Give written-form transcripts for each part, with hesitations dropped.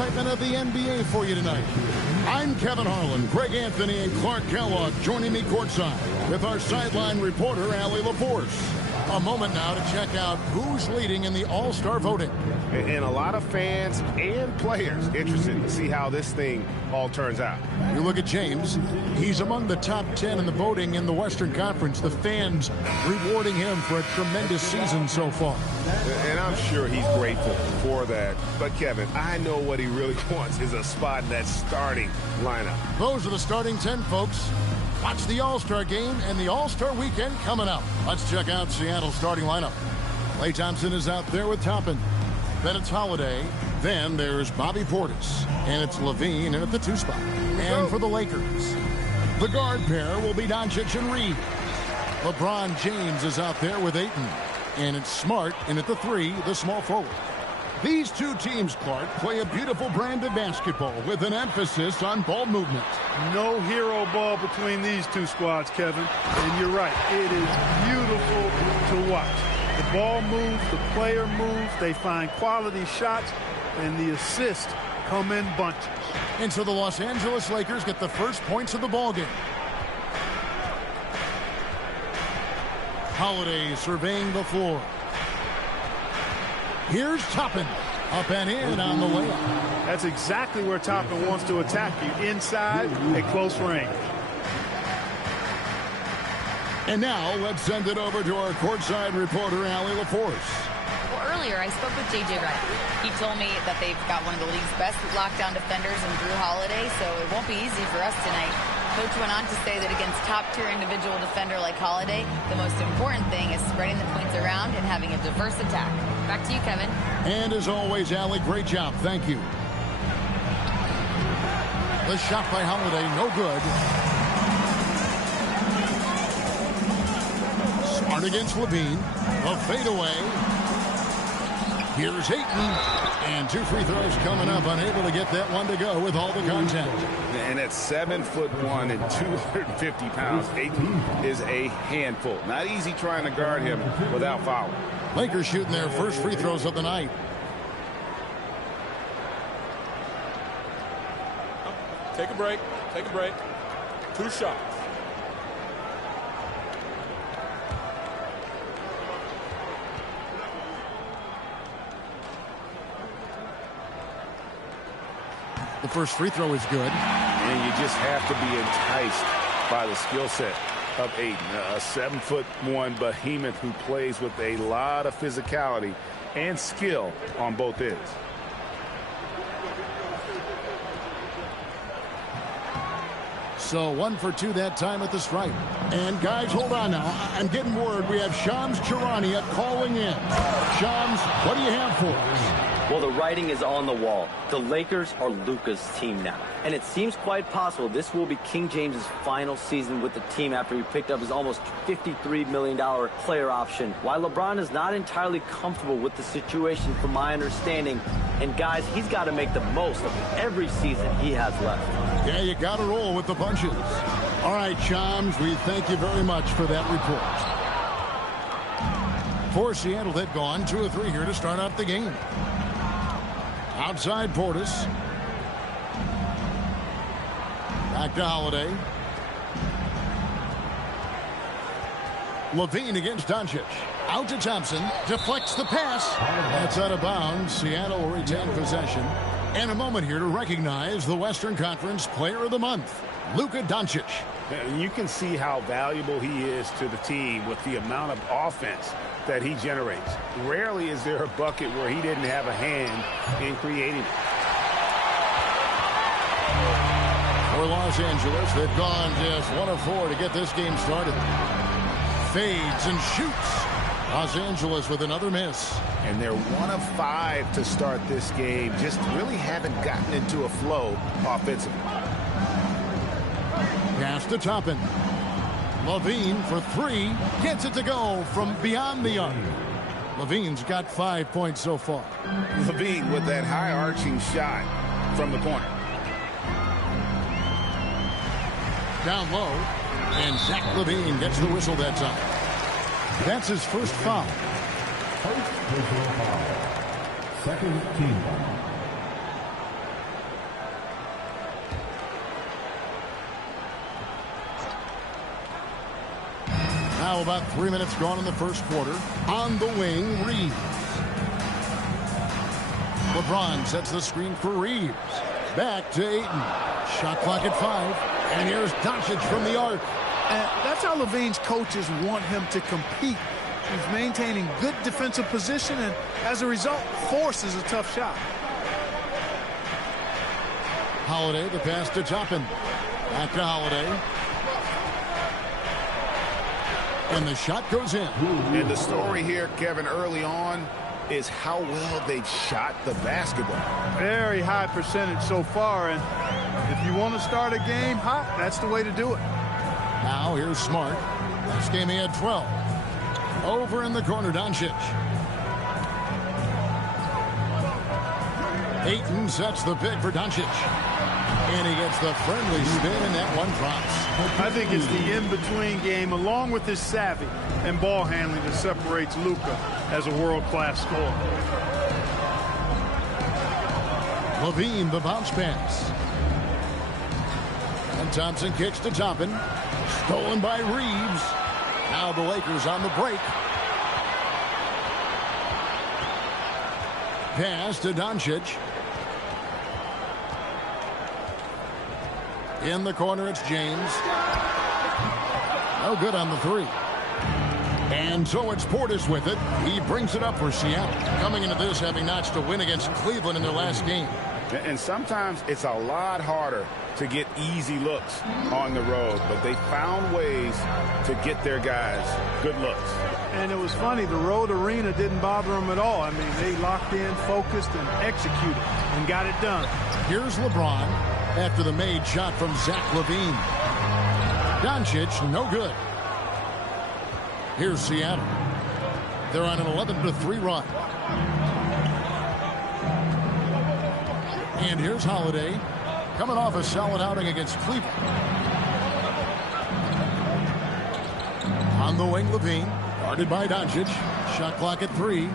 excitement of the NBA for you tonight. I'm Kevin Harlan, Greg Anthony, and Clark Kellogg joining me courtside with our sideline reporter, Allie LaForce. A moment now to check out who's leading in the All-Star voting. And a lot of fans and players interested to see how this thing all turns out. You look at James. He's among the top 10 in the voting in the Western Conference. The fans rewarding him for a tremendous season so far. And I'm sure he's grateful for that. But, Kevin, I know what he really wants is a spot in that starting lineup. Those are the starting 10, folks. Watch the All-Star game and the All-Star weekend coming up. Let's check out Seattle's starting lineup. Klay Thompson is out there with Toppin. Then it's Holiday. Then there's Bobby Portis. And it's Levine in at the 2 spot. And for the Lakers, the guard pair will be Doncic and Reed. LeBron James is out there with Ayton. And it's Smart in at the 3, the small forward. These two teams, Clark, play a beautiful brand of basketball with an emphasis on ball movement. No hero ball between these two squads, Kevin. And you're right, it is beautiful to watch. The ball moves, the player moves, they find quality shots, and the assists come in bunches. And so the Los Angeles Lakers get the first points of the ball game. Holiday surveying the floor. Here's Toppin, up and in on the layup. That's exactly where Toppin wants to attack you, inside at close range. And now let's send it over to our courtside reporter, Allie LaForce. Well, earlier I spoke with J.J. Redick. He told me that they've got one of the league's best lockdown defenders in Drew Holiday, so it won't be easy for us tonight. Coach went on to say that against top-tier individual defender like Holiday, the most important thing is spreading the points around and having a diverse attack. Back to you, Kevin. And as always, Allie, great job. Thank you. The shot by Holiday, no good. Smart against Levine. A fadeaway. Here's Ayton. And 2 free throws coming up. Unable to get that one to go with all the contact. And at 7'1" and 250 pounds, Ayton is a handful. Not easy trying to guard him without fouling. Lakers shooting their first free throws of the night. Take a break. Take a break. 2 shots. The first free throw is good. And you just have to be enticed by the skill set of Ayton. A 7'1" behemoth who plays with a lot of physicality and skill on both ends. So 1 for 2 that time at the stripe. And guys, hold on now. I'm getting word we have Shams Charania calling in. Shams, what do you have for us? Well, the writing is on the wall. The Lakers are Luka's team now. And it seems quite possible this will be King James's final season with the team after he picked up his almost $53 million player option. While LeBron is not entirely comfortable with the situation from my understanding, and guys, he's got to make the most of every season he has left. Yeah, you got to roll with the punches. All right, Shams, we thank you very much for that report. For Seattle, they've gone 2 of 3 here to start out the game. Outside Portis. Back to Holiday. Levine against Doncic. Out to Thompson. Deflects the pass. That's out of bounds. Seattle will retain possession. And a moment here to recognize the Western Conference Player of the Month, Luka Doncic. You can see how valuable he is to the team with the amount of offense that he generates. Rarely is there a bucket where he didn't have a hand in creating it. For Los Angeles, they've gone just 1 of 4 to get this game started. Fades and shoots. Los Angeles with another miss. And they're 1 of 5 to start this game. Just really haven't gotten into a flow offensively. Pass to Toppin. Levine for 3. Gets it to go from beyond the arc. Levine's got 5 points so far. Levine with that high arching shot from the corner. Down low. And Zach Levine gets the whistle that time. That's his first foul. First personal foul. Second team foul. Now about 3 minutes gone in the first quarter. On the wing, Reeves. LeBron sets the screen for Reeves. Back to Ayton. Shot clock at 5. And here's Doncic from the arc. And that's how Levine's coaches want him to compete. He's maintaining good defensive position and, as a result, forces a tough shot. Holiday, the pass to Toppin. Back to Holiday. And the shot goes in. And the story here, Kevin, early on is how well they've shot the basketball. Very high percentage so far, and if you want to start a game hot, that's the way to do it. Now here's Smart. Last game he had 12. Over in the corner, Doncic. Ayton sets the pick for Doncic. And he gets the friendly spin, and that one drops. I think it's the in-between game, along with his savvy and ball handling, that separates Luka as a world-class scorer. Levine, the bounce pass. And Thompson kicks to Toppin. Stolen by Reeves. Now the Lakers on the break. Pass to Doncic. In the corner, it's James. No good on the three. And so it's Portis with it. He brings it up for Seattle. Coming into this, having notched a win against Cleveland in their last game. And sometimes it's a lot harder to get easy looks on the road, but they found ways to get their guys good looks. And it was funny, the road arena didn't bother them at all. I mean, they locked in, focused, and executed, and got it done. Here's LeBron after the made shot from Zach LaVine. Doncic, no good. Here's Seattle. They're on an 11-3 run. And here's Holiday, coming off a solid outing against Cleveland. On the wing, LaVine, guarded by Doncic. Shot clock at 3.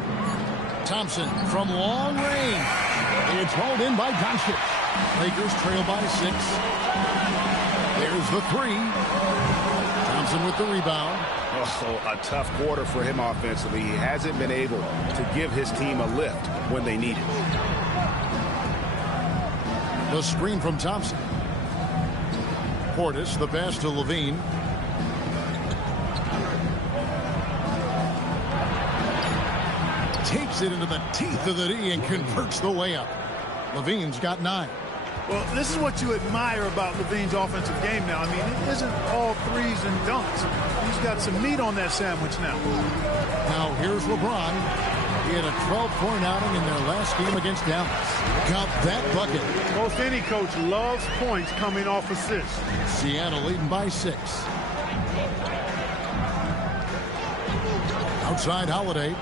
Thompson from long range. It's hauled in by Doncic. Lakers trail by 6. There's the 3. Thompson with the rebound. Oh, a tough quarter for him offensively. He hasn't been able to give his team a lift when they need it. The screen from Thompson. Portis, the pass to Levine. Takes it into the teeth of the D and converts the layup. Levine's got 9. Well, this is what you admire about Levine's offensive game now. I mean, it isn't all threes and dunks. He's got some meat on that sandwich now. Now here's LeBron. He had a 12-point outing in their last game against Dallas. Got that bucket. Most any coach loves points coming off assists. Seattle leading by 6. Outside Holiday.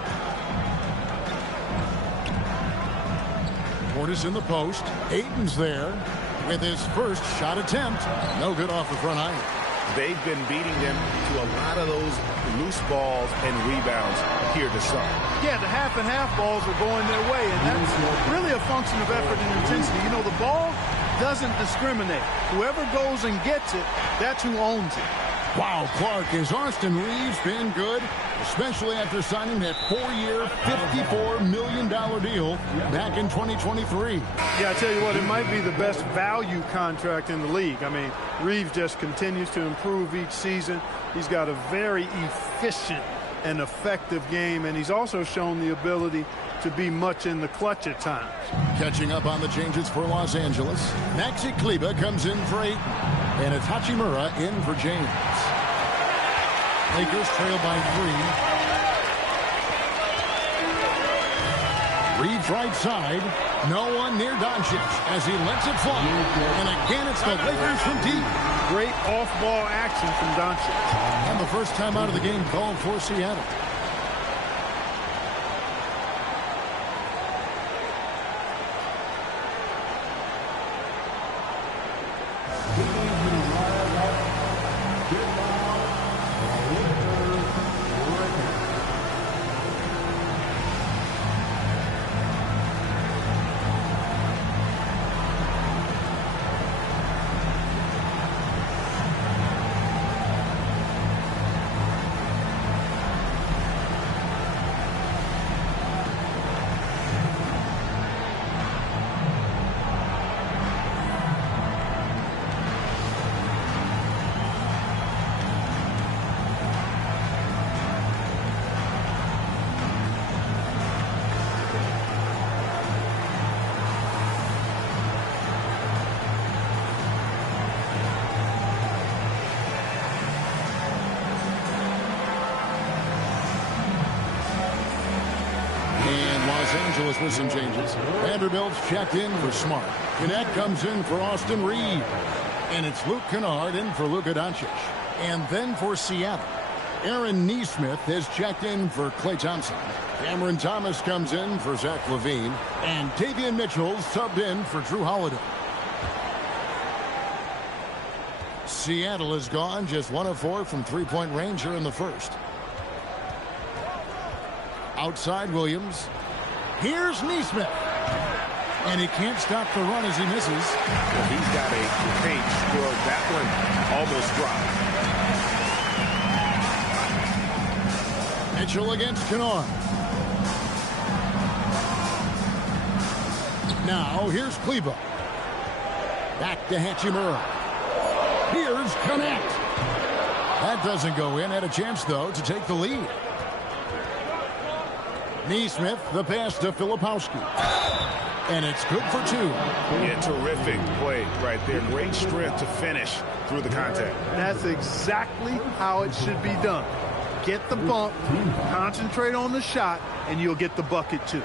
Portis in the post. Ayton's there with his first shot attempt. No good off the front iron. They've been beating them to a lot of those loose balls and rebounds here to start. Yeah, the half and half balls are going their way, and that's really a function of effort and intensity. You know, the ball doesn't discriminate. Whoever goes and gets it, that's who owns it. Wow, Clark, has Austin Reeves been good, especially after signing that 4-year, $54 million deal back in 2023? Yeah, I tell you what, it might be the best value contract in the league. I mean, Reeves just continues to improve each season. He's got a very efficient and effective game, and he's also shown the ability to be much in the clutch at times. Catching up on the changes for Los Angeles, Maxi Kleber comes in for 8, and it's Hachimura in for James. Lakers trail by 3. Reeves right side. No one near Doncic as he lets it fly. And again, it's the Lakers from deep. Great off-ball action from Doncic. And the first time out of the game called for Seattle. Angeles with some changes. Vanderbilt's checked in for Smart. Gannett comes in for Austin Reed. And it's Luke Kennard in for Luka Doncic. And then for Seattle, Aaron Nesmith has checked in for Klay Thompson. Cameron Thomas comes in for Zach LaVine. And Davion Mitchell subbed in for Drew Holiday. Seattle is gone just 1 of 4 from three-point range here in the first. Outside Williams. Here's Nesmith. And he can't stop the run as he misses. Well, he's got a great score. That one almost dropped. Mitchell against Kennard. Now here's Kleber. Back to Hachimura. Here's Gannett. That doesn't go in. Had a chance, though, to take the lead. Nesmith, the pass to Filipowski. And it's good for 2. Yeah, terrific play right there. Great strength to finish through the contact. That's exactly how it should be done. Get the bump, concentrate on the shot, and you'll get the bucket too.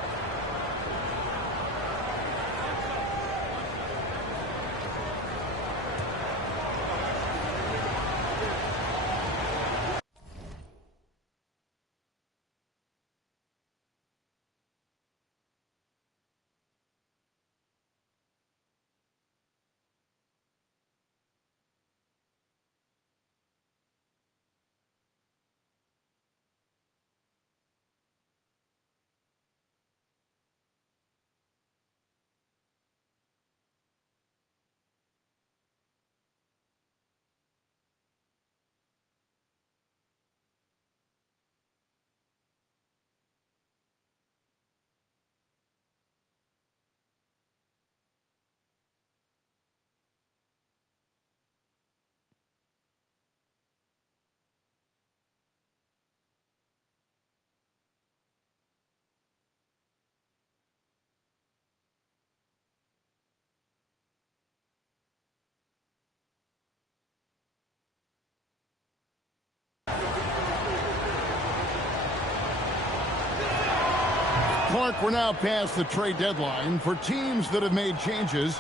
Clark, we're now past the trade deadline. For teams that have made changes,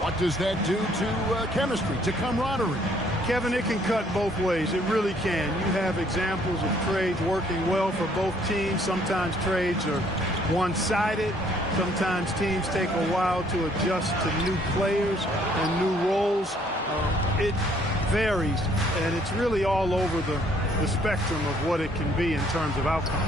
what does that do to chemistry, to camaraderie? Kevin, it can cut both ways. It really can. You have examples of trades working well for both teams. Sometimes trades are one-sided. Sometimes teams take a while to adjust to new players and new roles. It varies, and it's really all over the spectrum of what it can be in terms of outcome.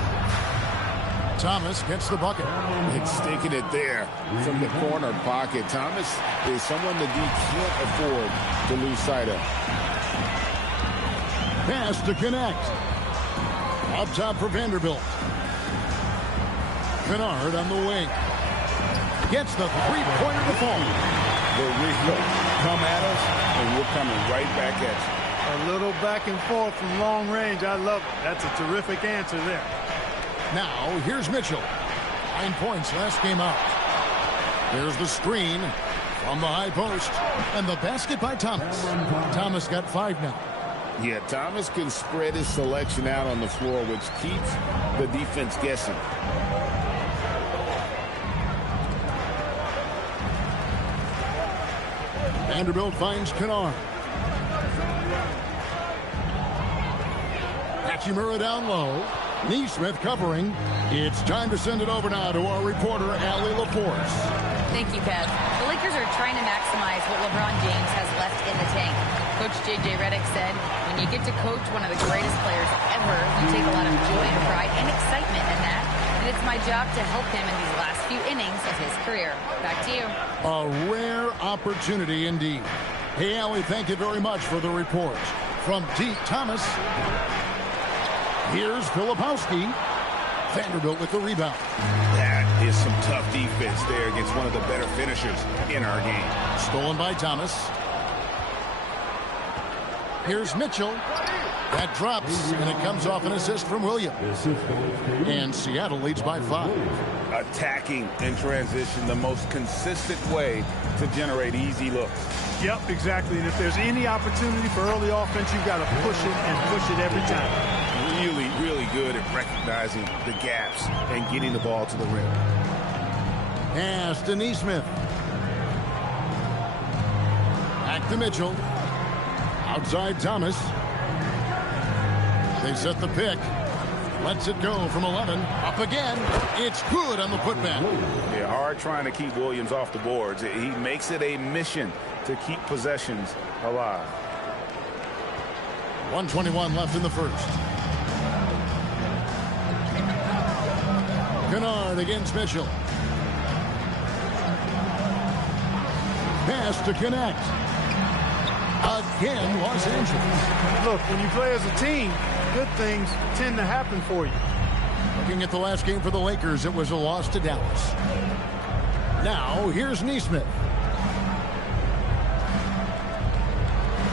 Thomas gets the bucket. It's sticking it there from the corner pocket. Thomas is someone the D can't afford to lose sight of. Pass to connect. Up top for Vanderbilt. Kennard on the wing. Gets the three-pointer to fall. The Rico come at us, and we're coming right back at you. A little back and forth from long range. I love it. That's a terrific answer there. Now, here's Mitchell. 9 points last game out. There's the screen from the high post. And the basket by Thomas. Thomas got 5 now. Yeah, Thomas can spread his selection out on the floor, which keeps the defense guessing. Vanderbilt finds Kennard. Hachimura down low. Nesmith covering. It's time to send it over now to our reporter, Allie LaForce. Thank you, Kev. The Lakers are trying to maximize what LeBron James has left in the tank. Coach J.J. Redick said, when you get to coach one of the greatest players ever, you take a lot of joy and pride and excitement in that. And it's my job to help him in these last few innings of his career. Back to you. A rare opportunity indeed. Hey, Allie, thank you very much for the report. From deep, Thomas. Here's Filipowski. Vanderbilt with the rebound. That is some tough defense there against one of the better finishers in our game. Stolen by Thomas. Here's Mitchell. That drops, and it comes off an assist from Williams. And Seattle leads by 5. Attacking in transition, the most consistent way to generate easy looks. Yep, exactly. And if there's any opportunity for early offense, you've got to push it and push it every time. Really, really good at recognizing the gaps and getting the ball to the rim. Pass to Neesmith. Back to Mitchell. Outside Thomas. They set the pick. Lets it go from 11. Up again. It's good on the putback. Yeah, hard trying to keep Williams off the boards. He makes it a mission to keep possessions alive. 1:21 left in the first. Kennard against Mitchell. Pass to connect. Again, Los Angeles. Look, when you play as a team, good things tend to happen for you. Looking at the last game for the Lakers, it was a loss to Dallas. Now, here's Neesmith.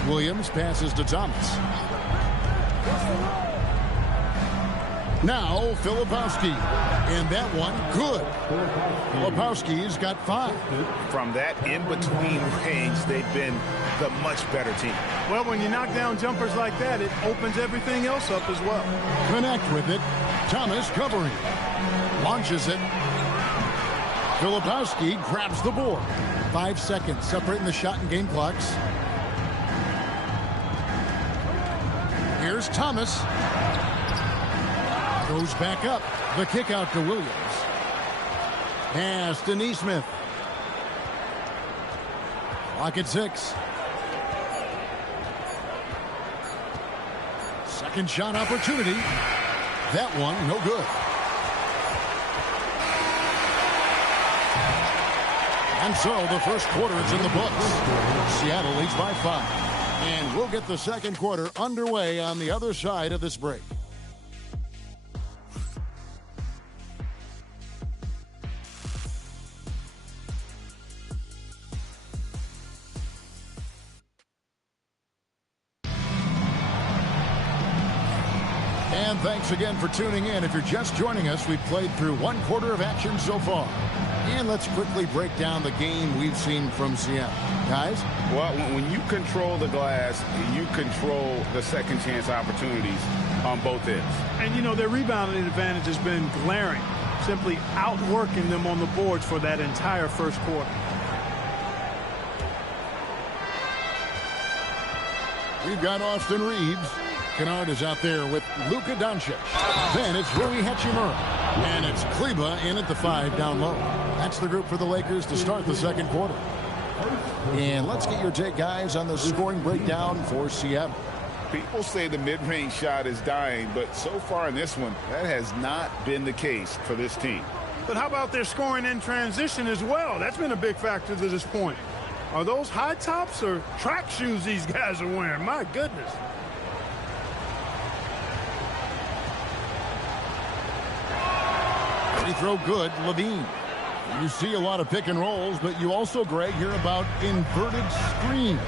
Williams passes to Thomas. Now, Filipowski. And that one, good. Filipowski's got 5. From that in-between range, they've been the much better team. Well, when you knock down jumpers like that, it opens everything else up as well. Connect with it. Thomas covering. Launches it. Filipowski grabs the board. 5 seconds separating the shot and game clocks. Here's Thomas. Goes back up. The kick out to Williams. Pass to Neesmith. Clock at 6. Second shot opportunity. That one, no good. And so the first quarter is in the books. Seattle leads by 5. And we'll get the second quarter underway on the other side of this break. And thanks again for tuning in. If you're just joining us, we've played through one quarter of action so far. And let's quickly break down the game we've seen from Seattle. Guys? Well, when you control the glass, you control the second chance opportunities on both ends. And, you know, their rebounding advantage has been glaring, simply outworking them on the boards for that entire first quarter. We've got Austin Reeves. Kennard is out there with Luka Doncic. Then it's Rui Hachimura. And it's Kleba in at the 5 down low. That's the group for the Lakers to start the second quarter. And let's get your take, guys, on the scoring breakdown for Seattle. People say the mid-range shot is dying, but so far in this one, that has not been the case for this team. But how about their scoring in transition as well? That's been a big factor to this point. Are those high tops or track shoes these guys are wearing? My goodness. Free throw good, Levine. You see a lot of pick and rolls, but you also, Greg, hear about inverted screens.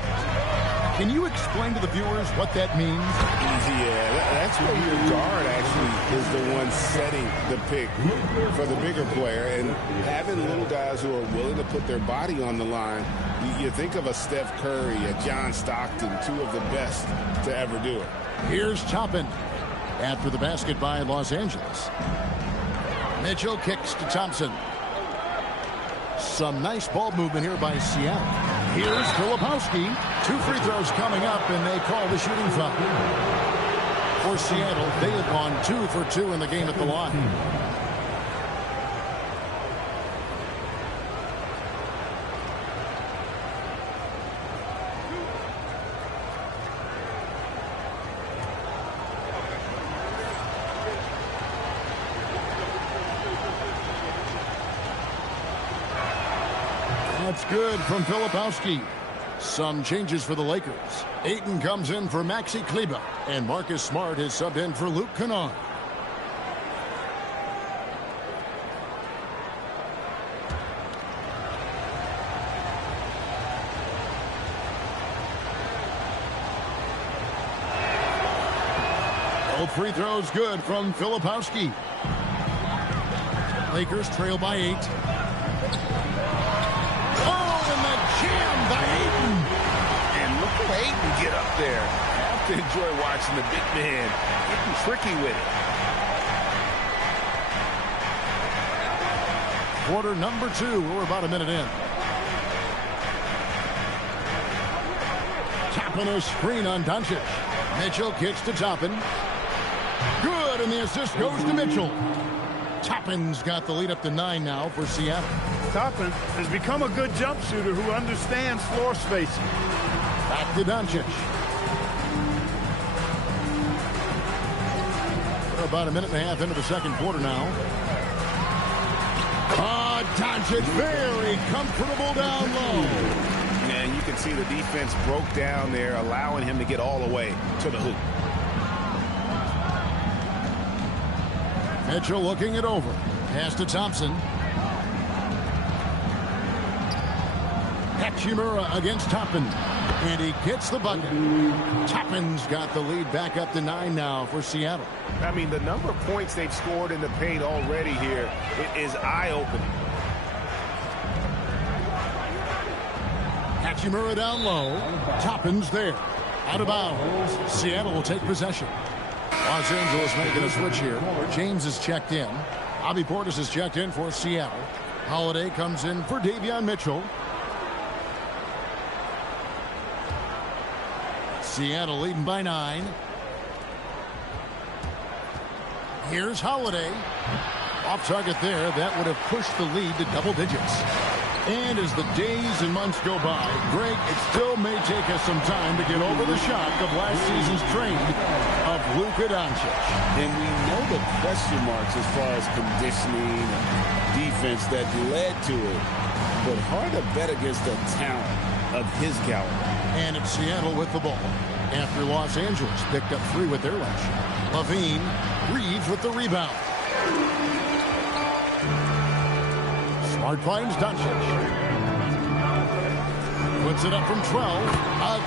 Can you explain to the viewers what that means? Yeah, that's where your guard actually is the one setting the pick for the bigger player. And having little guys who are willing to put their body on the line, you think of a Steph Curry, a John Stockton, 2 of the best to ever do it. Here's Toppin after the basket by Los Angeles. Mitchell kicks to Thompson. Some nice ball movement here by Seattle. Here's Filipowski. 2 free throws coming up, and they call the shooting foul. For Seattle, they have gone 2 for 2 in the game at the line. That's good from Filipowski. Some changes for the Lakers. Ayton comes in for Maxi Kleba, and Marcus Smart is subbed in for Luke Kennard. Both free throws good from Filipowski. Lakers trail by 8. Ayton get up there. Have to enjoy watching the big man getting tricky with quarter number 2. We're about a minute in. Toppin a screen on Doncic. Mitchell kicks to Toppin. Good, and the assist goes to Mitchell. Toppin's got the lead up to 9 now for Seattle. Toppin has become a good jump shooter who understands floor spacing. Back to Doncic. We're about a minute and a half into the second quarter now. Doncic very comfortable down low. And you can see the defense broke down there, allowing him to get all the way to the hoop. Mitchell looking it over. Pass to Thompson. Hachimura against Toppin. And he gets the bucket. Toppin's got the lead back up to 9 now for Seattle. I mean, the number of points they've scored in the paint already here, it is eye-opening. Hachimura down low. Toppin's there. Out of bounds. Seattle will take possession. Los Angeles making a switch here. James is checked in. Bobby Portis is checked in for Seattle. Holiday comes in for Davion Mitchell. Seattle leading by 9. Here's Holiday. Off target there. That would have pushed the lead to double digits. And as the days and months go by, Greg, it still may take us some time to get over the shock of last season's trade of Luka Doncic. And we know the question marks as far as conditioning and defense that led to it. But hard to bet against the talent of his caliber. And it's Seattle with the ball after Los Angeles picked up 3 with their last shot. Levine, Reeves with the rebound. Smart finds Doncic. Puts it up from 12.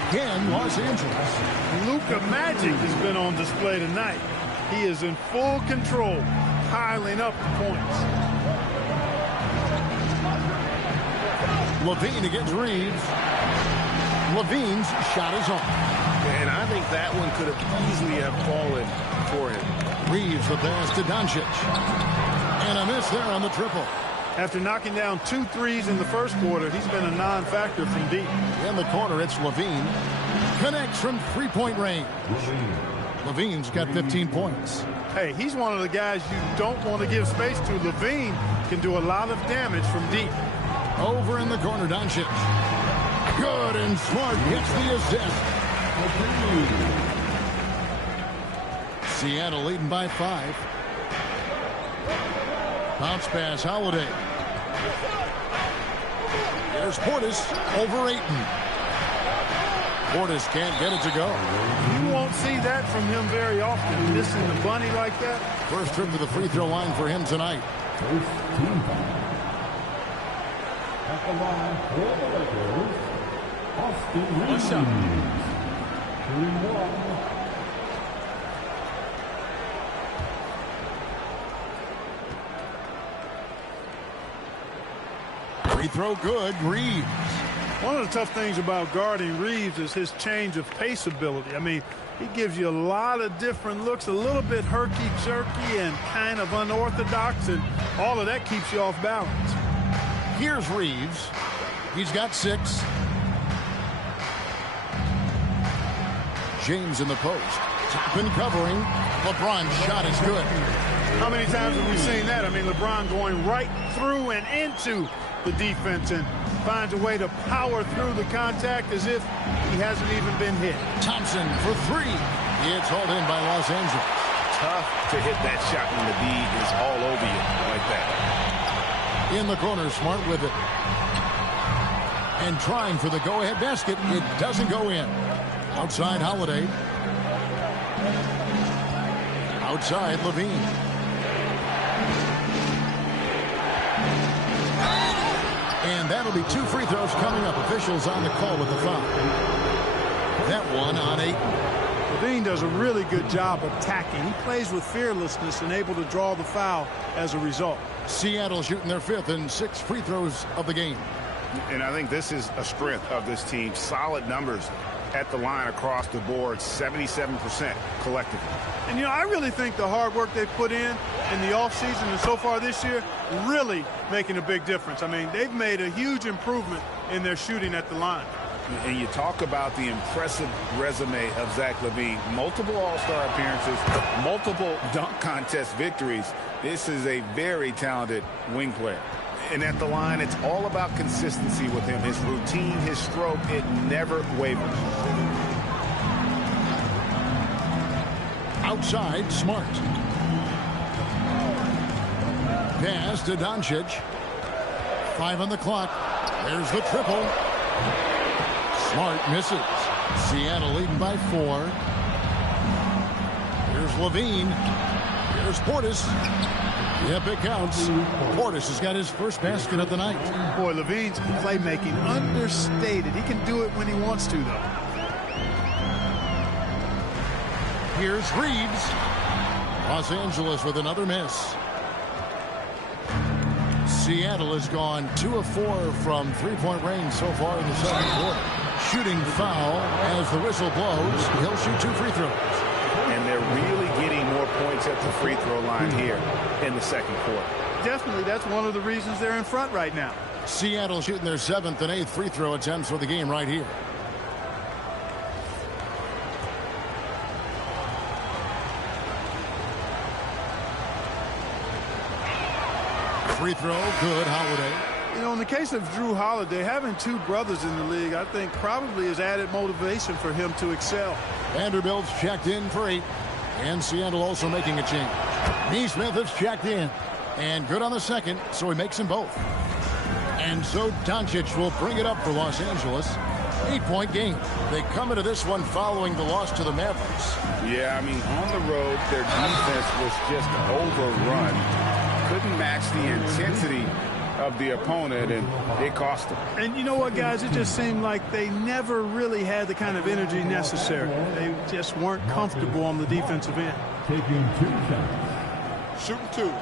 Again, Los Angeles. Luka Magic has been on display tonight. He is in full control, piling up the points. Levine against Reeves. Levine's shot is on. And I think that one could have easily have fallen for him. Reeves the pass to Doncic. And a miss there on the triple. After knocking down 2 threes in the first quarter, he's been a non-factor from deep. In the corner, it's Levine. Connects from three-point range. Levine's got 15 points. Hey, he's one of the guys you don't want to give space to. Levine can do a lot of damage from deep. Over in the corner, Doncic. Good and smart gets the assist. Seattle leading by 5. Bounce pass, Holiday. There's Portis over Ayton. Portis can't get it to go. You won't see that from him very often, missing the bunny like that. First trip to the free throw line for him tonight. At the line for the Lakers, Austin Reeves. 3-1. Free throw good, Reeves. One of the tough things about guarding Reeves is his change of pace ability. I mean, he gives you a lot of different looks, a little bit herky-jerky and kind of unorthodox, and all of that keeps you off balance. Here's Reeves. He's got 6. James in the post. Toppin covering. LeBron's shot is good. How many times have we seen that? I mean, LeBron going right through and into the defense and finds a way to power through the contact as if he hasn't even been hit. Thompson for 3. It's hauled in by Los Angeles. Tough to hit that shot when the D is all over you like that. In the corner, Smart with it. And trying for the go-ahead basket. It doesn't go in. Outside, Holiday. Outside, Levine. And that'll be 2 free throws coming up. Officials on the call with the foul. That one on 8. Levine does a really good job attacking. He plays with fearlessness and able to draw the foul as a result. Seattle shooting their 5th and 6 free throws of the game. And I think this is a strength of this team. Solid numbers at the line across the board, 77% collectively. And, I really think the hard work they've put in the offseason and so far this year really making a big difference. I mean, they've made a huge improvement in their shooting at the line. And you talk about the impressive resume of Zach LaVine. Multiple All-Star appearances, multiple dunk contest victories. This is a very talented wing player. And at the line, it's all about consistency with him. His routine, his stroke, it never wavers. Outside, Smart. Pass to Doncic. 5 on the clock. There's the triple. Smart misses. Seattle leading by 4. Here's Levine. Here's Portis. Yep, it counts. Portis has got his first basket of the night. Boy, Levine's playmaking understated. He can do it when he wants to, though. Here's Reeves. Los Angeles with another miss. Seattle has gone 2 of 4 from three-point range so far in the second quarter. Shooting foul as the whistle blows. He'll shoot 2 free throws. And they're really getting more points at the free throw line here in the second quarter. Definitely, that's one of the reasons they're in front right now. Seattle shooting their 7th and 8th free throw attempts for the game right here. Free throw, good. Holiday. In the case of Drew Holiday, having 2 brothers in the league, I think probably has added motivation for him to excel. Vanderbilt's checked in for 8. And Seattle also making a change. Neesmith has checked in. And good on the second, so he makes them both. And so Doncic will bring it up for Los Angeles. 8-point game. They come into this one following the loss to the Mavericks. Yeah, I mean, on the road, their defense was just overrun. Couldn't match the intensity of the opponent, and it cost them. And you know what, guys? It just seemed like they never really had the kind of energy necessary. They just weren't comfortable on the defensive end. Taking 2 shots. Shooting 2.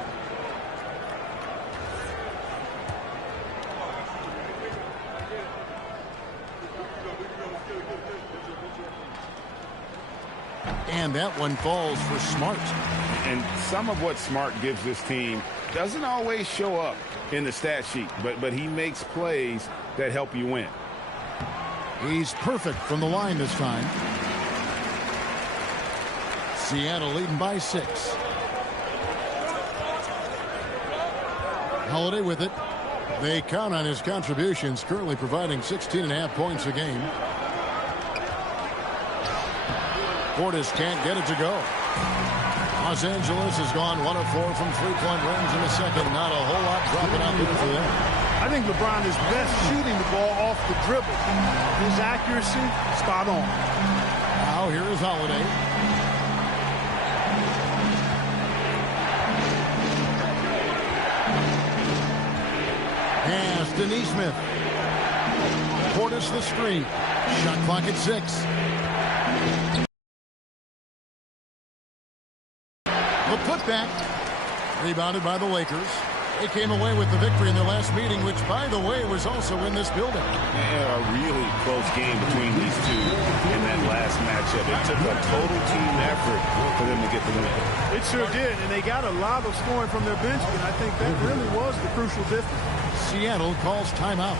And that one falls for Smart. And some of what Smart gives this team doesn't always show up in the stat sheet, but he makes plays that help you win. He's perfect from the line this time. Seattle leading by 6. Holiday with it. They count on his contributions, currently providing 16.5 points a game. Portis can't get it to go. Los Angeles has gone 1 of 4 from three-point range in the second. Not a whole lot dropping out there for them. I think LeBron is best shooting the ball off the dribble. His accuracy, spot on. Now here is Holiday. Pass to Neesmith. Portis the screen. Shot clock at 6. The putback. Rebounded by the Lakers. They came away with the victory in their last meeting, which, by the way, was also in this building. Yeah, a really close game between these two in that last matchup. It took a total team effort for them to get the win. It sure did, and they got a lot of scoring from their bench, and I think that really was the crucial difference. Seattle calls timeout.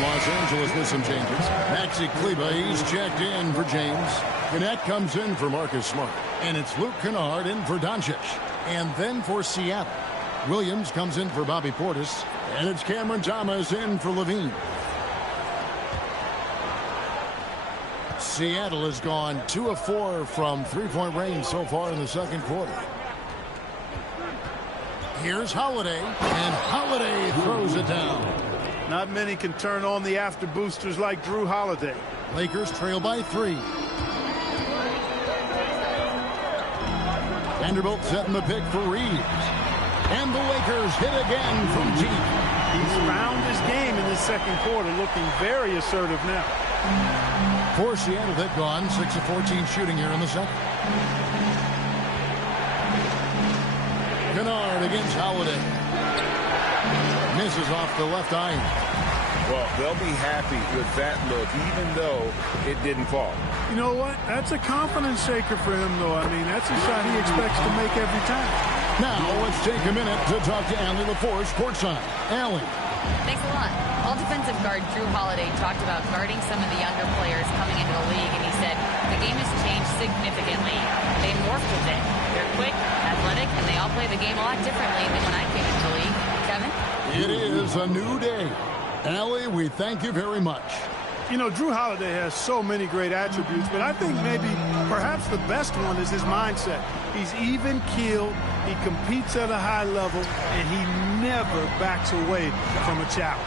Los Angeles with some changes. Maxi Kleber, he's checked in for James. Gannett comes in for Marcus Smart. And it's Luke Kennard in for Doncic. And then for Seattle, Williams comes in for Bobby Portis. And it's Cameron Thomas in for Levine. Seattle has gone 2 of 4 from three-point range so far in the second quarter. Here's Holiday, and Holiday throws it down. Not many can turn on the after boosters like Drew Holiday. Lakers trail by 3. Vanderbilt setting the pick for Reeves. And the Lakers hit again from deep. He's found his game in the second quarter, looking very assertive now. For Seattle, they've gone 6 of 14 shooting here in the second. Kennard against Holiday. Misses off the left iron. Well, they'll be happy with that look, even though it didn't fall. You know what? That's a confidence shaker for him, though. I mean, that's a shot he expects to make every time. Now, let's take a minute to talk to Allie LaForce, courtside. Allie. Thanks a lot. All defensive guard Drew Holiday talked about guarding some of the younger players coming into the league, and he said the game has changed significantly. They morphed with it. They're quick, athletic, and they all play the game a lot differently than when I came into the league. Kevin? It is a new day. Allie, we thank you very much. You know, Drew Holiday has so many great attributes, but I think maybe perhaps the best one is his mindset. He's even-keeled, he competes at a high level, and he never backs away from a challenge.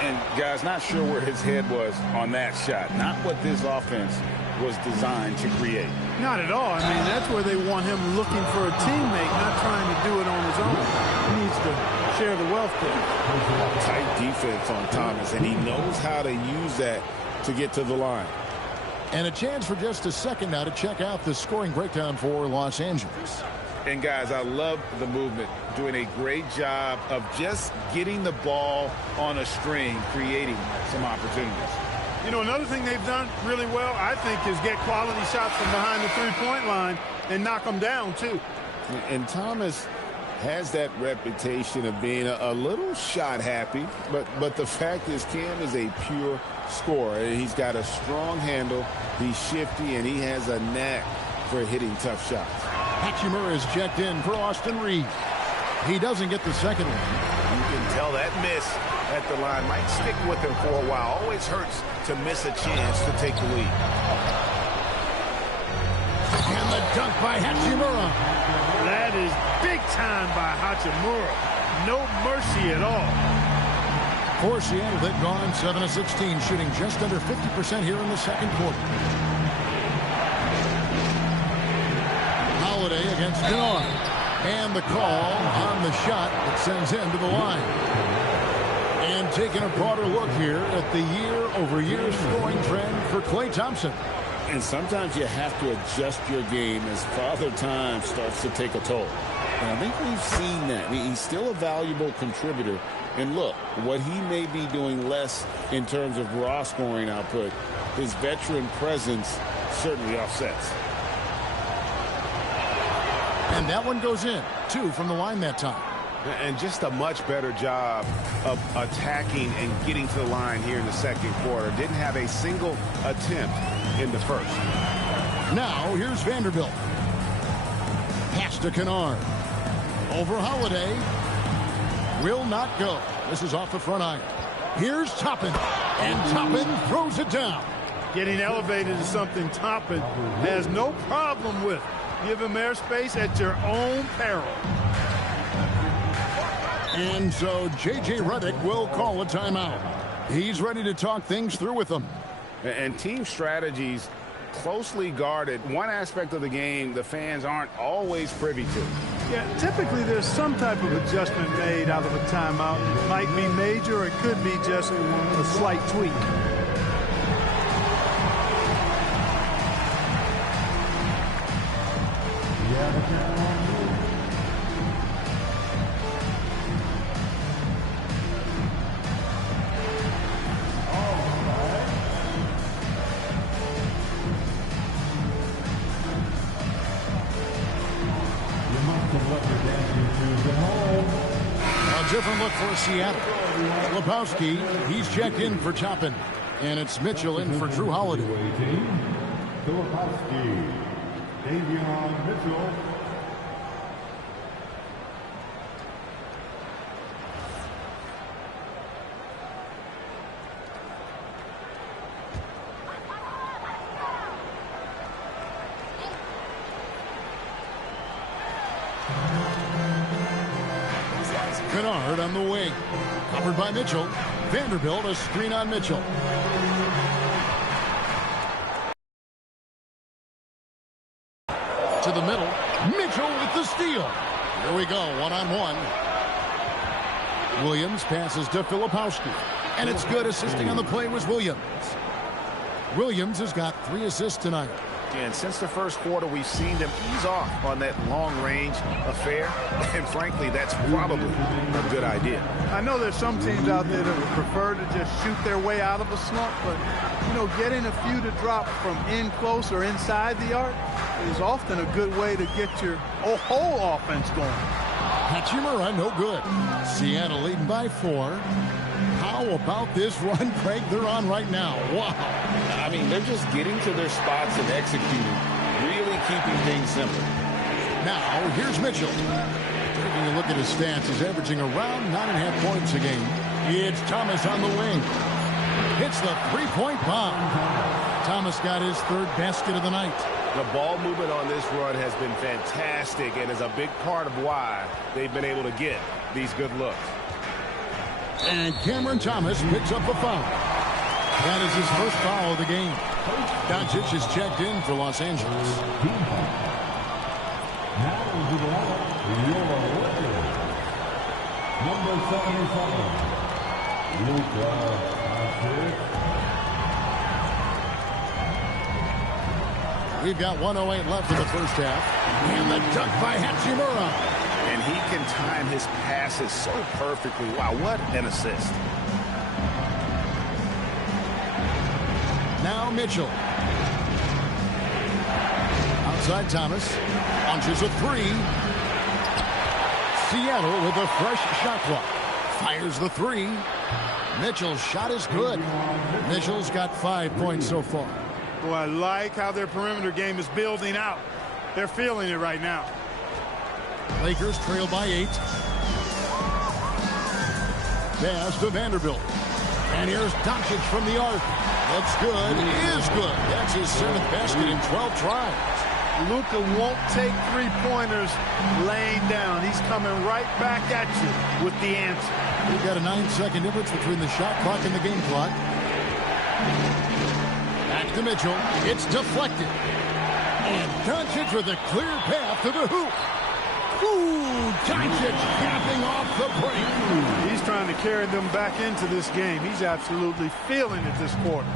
And, guys, not sure where his head was on that shot. Not what this offense was designed to create. Not at all. I mean, that's where they want him looking for a teammate, not trying to do it on his own. He needs to share the wealth there. Tight defense on Thomas, and he knows how to use that to get to the line. And a chance for just a second now to check out the scoring breakdown for Los Angeles. And, guys, I love the movement, doing a great job of just getting the ball on a string, creating some opportunities. You know, another thing they've done really well, I think, is get quality shots from behind the three-point line and knock them down, too. And Thomas has that reputation of being a little shot happy, but the fact is Cam is a pure scorer. He's got a strong handle, he's shifty, and he has a knack for hitting tough shots. Hachimura is checked in for Austin Reeves. He doesn't get the second one. You can tell that miss at the line might stick with him for a while. Always hurts to miss a chance to take the lead. And the dunk by Hachimura. That is big time by Hachimura. No mercy at all. For Seattle, they've gone 7 of 16, shooting just under 50% here in the second quarter. Holiday against Kennard. And the call on the shot that sends him to the line. And taking a broader look here at the year-over-year scoring trend for Klay Thompson. And sometimes you have to adjust your game as Father Time starts to take a toll. And I think we've seen that. He's still a valuable contributor. And look, what he may be doing less in terms of raw scoring output, his veteran presence certainly offsets. And that one goes in. 2 from the line that time. And just a much better job of attacking and getting to the line here in the second quarter. Didn't have a single attempt in the first. Now, here's Vanderbilt. Pass to Kennard. Over Holiday. Will not go. This is off the front iron. Here's Toppin. And Toppin throws it down. Getting elevated is something Toppin has no problem with. Give him airspace at your own peril. And so J.J. Redick will call a timeout. He's ready to talk things through with them. And team strategies closely guarded. One aspect of the game the fans aren't always privy to. Yeah, typically there's some type of adjustment made out of a timeout. It might be major, or it could be just a slight tweak. A different look for Seattle. Lebowski, he's checked in for Toppin. And it's Mitchell in for Drew Holiday. Lebowski, Davion Mitchell. Kennard on the wing. Covered by Mitchell. Vanderbilt a screen on Mitchell. To the middle. Mitchell with the steal. Here we go, one-on-one. Williams passes to Filipowski. And it's good. Assisting on the play was Williams. Williams has got 3 assists tonight. And since the first quarter, we've seen them ease off on that long-range affair. And frankly, that's probably a good idea. I know there's some teams out there that would prefer to just shoot their way out of a slump, but, you know, getting a few to drop from in close or inside the arc is often a good way to get your whole offense going. Hachimura, no good. Seattle leading by 4. How about this run, Craig, they're on right now? Wow. I mean, they're just getting to their spots and executing, really keeping things simple. Now, here's Mitchell. Taking a look at his stats, he's averaging around 9.5 points a game. It's Thomas on the wing. Hits the three-point bomb. Thomas got his 3rd basket of the night. The ball movement on this run has been fantastic and is a big part of why they've been able to get these good looks. And Cameron Thomas picks up a foul. That is his first foul of the game. Doncic is checked in for Los Angeles. Now to the line, your Lakers. Number 77, Luka Doncic. We've got 1:08 left in the first half. And the dunk by Hachimura. And he can time his passes so perfectly. Wow, what an assist. Now Mitchell. Outside Thomas. Launches a 3. Seattle with a fresh shot clock. Fires the 3. Mitchell's shot is good. Mitchell's got 5 points so far. Boy, I like how their perimeter game is building out. They're feeling it right now. Lakers trail by 8. Pass to Vanderbilt. And here's Doncic from the arc. Looks good. Is good. That's his 7th basket in 12 tries. Luka won't take 3-pointers laying down. He's coming right back at you with the answer. We've got a 9-second difference between the shot clock and the game clock. Back to Mitchell. It's deflected. And Doncic with a clear path to the hoop. Ooh, Doncic capping off the break. He's trying to carry them back into this game. He's absolutely feeling it this quarter.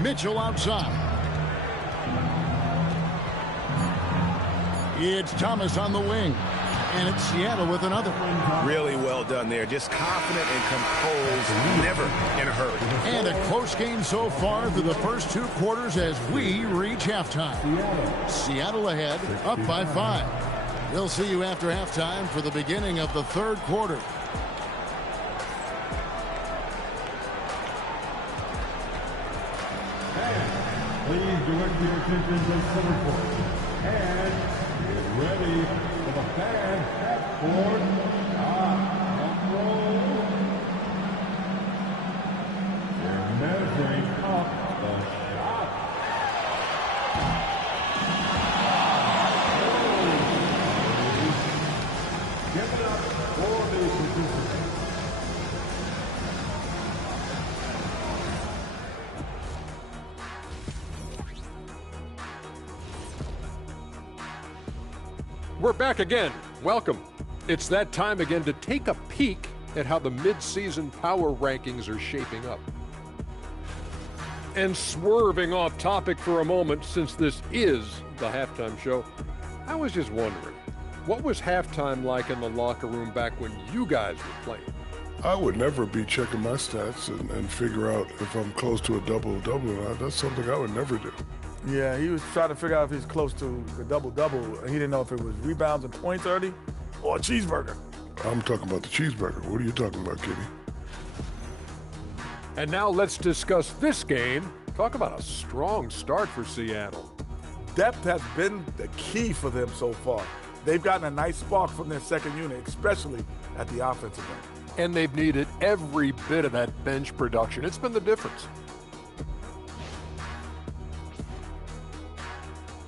Mitchell outside. It's Thomas on the wing. And it's Seattle with another. Really well done there. Just confident and composed, never in a hurry. And a close game so far through the first 2 quarters as we reach halftime. Seattle ahead, up by 5. We'll see you after halftime for the beginning of the 3rd quarter. Please direct your attention to center court. And get ready for the fan half-court control. They're measuring up the shot. Give it up for the participants. We're back again. Welcome. It's that time again to take a peek at how the mid-season power rankings are shaping up. And swerving off topic for a moment, since this is the halftime show, I was just wondering, what was halftime like in the locker room back when you guys were playing? I would never be checking my stats and figure out if I'm close to a double-double or not. That's something I would never do. Yeah, he was trying to figure out if he's close to the double-double. He didn't know if it was rebounds and points early or a cheeseburger. I'm talking about the cheeseburger. What are you talking about, Kitty? And now let's discuss this game. Talk about a strong start for Seattle. Depth has been the key for them so far. They've gotten a nice spark from their second unit, especially at the offensive end. And they've needed every bit of that bench production. It's been the difference.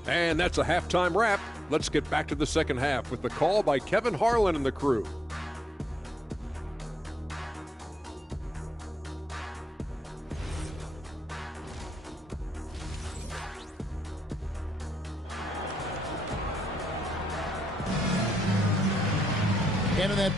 And that's a halftime wrap. Let's get back to the second half with the call by Kevin Harlan and the crew. Into that